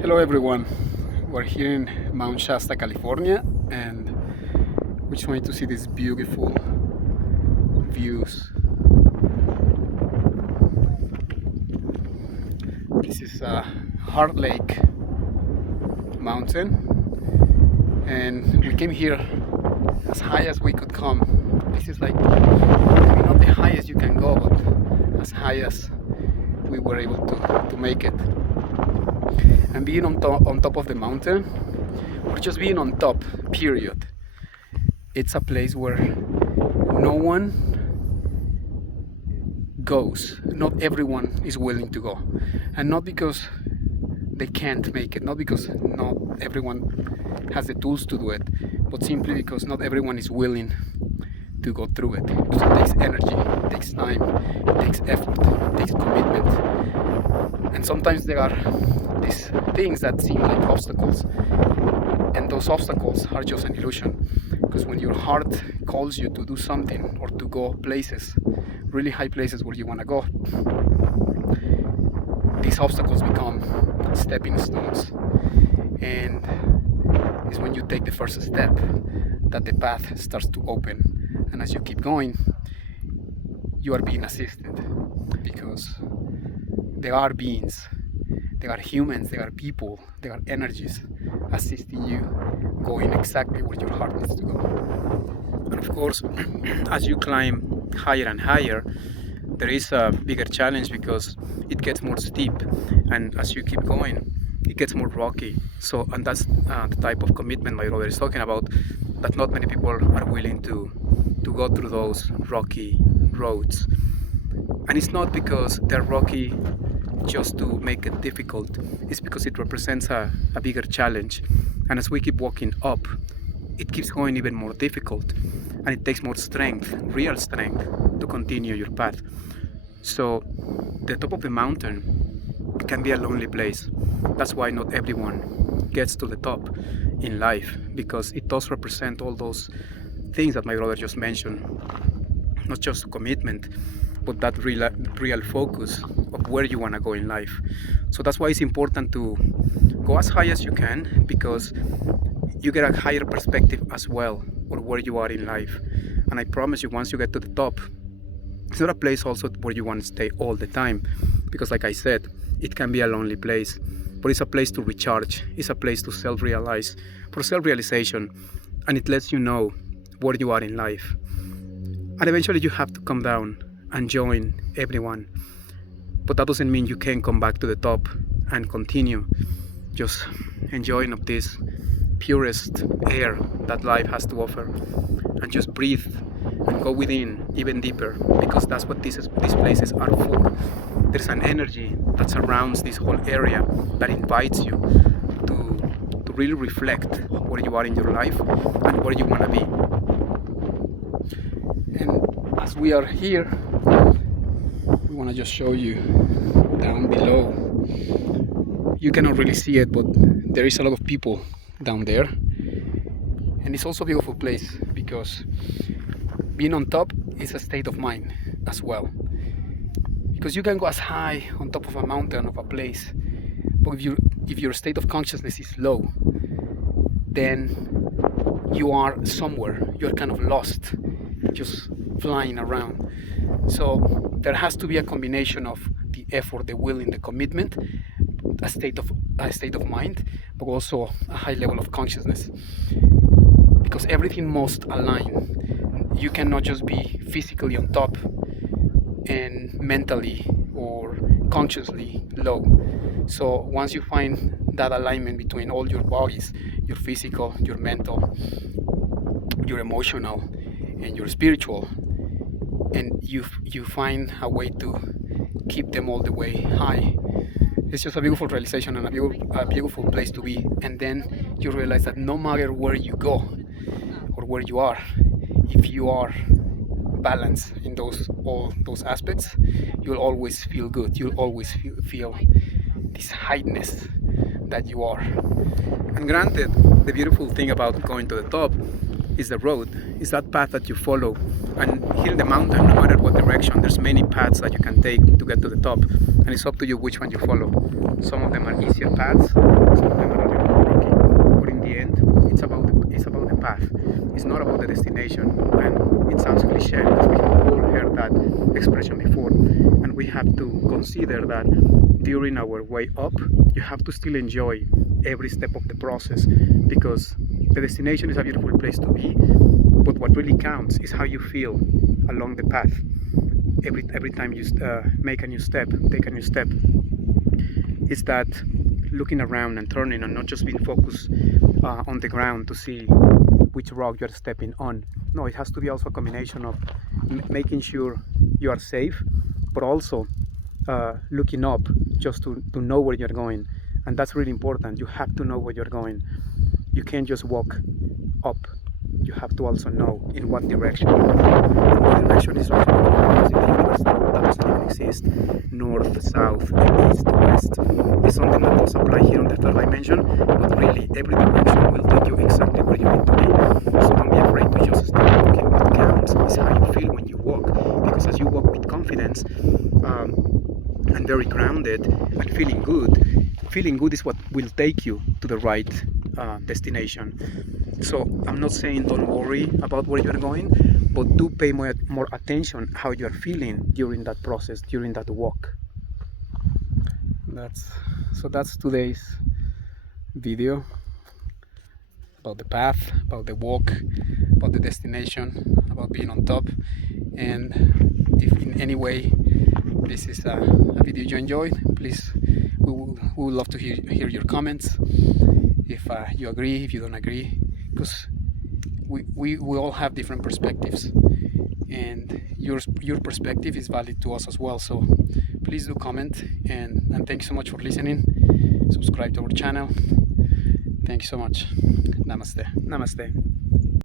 Hello everyone, we're here in Mount Shasta, California, and we just wanted to see these beautiful views. This is Heart Lake mountain, and we came here as high as we could come. This is like maybe not the highest you can go, but as high as we were able to make it. And being on top of the mountain, or just being on top, period, it's a place where no one goes. Not everyone is willing to go, and not because they can't make it, not because not everyone has the tools to do it, but simply because not everyone is willing to go through it. Because it takes energy, it takes time, it takes effort, it takes commitment, and sometimes there are these things that seem like obstacles, and those obstacles are just an illusion. Because when your heart calls you to do something or to go places, really high places where you want to go, these obstacles become stepping stones, and it's when you take the first step that the path starts to open. And as you keep going, you are being assisted, because there are beings, there are humans, there are people, there are energies assisting you going exactly where your heart needs to go. And of course, as you climb higher and higher, there is a bigger challenge because it gets more steep, and as you keep going, it gets more rocky. So, and that's the type of commitment my brother is talking about, that not many people are willing to go through those rocky roads. And it's not because they're rocky just to make it difficult, it's because it represents a bigger challenge. And as we keep walking up, it keeps going even more difficult, and it takes more strength, real strength, to continue your path. So the top of the mountain can be a lonely place. That's why not everyone gets to the top in life, because it does represent all those things that my brother just mentioned. Not just commitment, but that real focus of where you want to go in life. So that's why it's important to go as high as you can, because you get a higher perspective as well on where you are in life. And I promise you, once you get to the top, it's not a place also where you want to stay all the time, because like I said, it can be a lonely place, but it's a place to recharge, it's a place to self-realize, for self-realization, and it lets you know where you are in life. And eventually you have to come down and join everyone, but that doesn't mean you can come back to the top and continue just enjoying of this purest air that life has to offer, and just breathe and go within even deeper, because that's what these places are for. There's an energy that surrounds this whole area that invites you to really reflect where you are in your life and where you want to be. And as we are here, we want to just show you down below. You cannot really see it, but there is a lot of people down there, and it's also a beautiful place, because being on top is a state of mind as well. Because you can go as high on top of a mountain, of a place, but if your state of consciousness is low, then you are somewhere, you're kind of lost, just flying around. So there has to be a combination of the effort, the will, and the commitment, a state of mind, but also a high level of consciousness, because everything must align. You cannot just be physically on top and mentally or consciously low. So once you find that alignment between all your bodies, your physical, your mental, your emotional, and your spiritual, and you find a way to keep them all the way high, it's just a beautiful realization and a beautiful place to be. And then you realize that no matter where you go or where you are, if you are balanced in all those aspects, you'll always feel good. You'll always feel this highness that you are. And granted, the beautiful thing about going to the top is the road, is that path that you follow. And here in the mountain, no matter what direction, there's many paths that you can take to get to the top, and it's up to you which one you follow. Some of them are easier paths, it's not about the destination. And it sounds cliche because we have all heard that expression before, and we have to consider that during our way up you have to still enjoy every step of the process, because the destination is a beautiful place to be, but what really counts is how you feel along the path. Every time you make a new step, take a new step, is that looking around and turning and not just being focused on the ground to see which rock you're stepping on. No, it has to be also a combination of making sure you are safe, but also looking up just to know where you're going. And that's really important. You have to know where you're going. You can't just walk up. You have to also know in what direction. And what direction is also because in the universe that doesn't even exist. North, south, east, west. It's something that does apply here on the third dimension, but really every direction will take you exactly where you need to be. So don't be afraid to just start walking. What counts is how you feel when you walk, because as you walk with confidence and very grounded and feeling good is what will take you to the right destination. So I'm not saying don't worry about where you're going, but do pay more attention how you're feeling during that process, during that walk. That's today's video about the path, about the walk, about the destination, about being on top. And if in any way this is a video you enjoyed, please, we would love to hear your comments. If you agree, if you don't agree, because we all have different perspectives, and your perspective is valid to us as well. So please do comment, and thank you so much for listening. Subscribe to our channel. Thank you so much. Namaste. Namaste.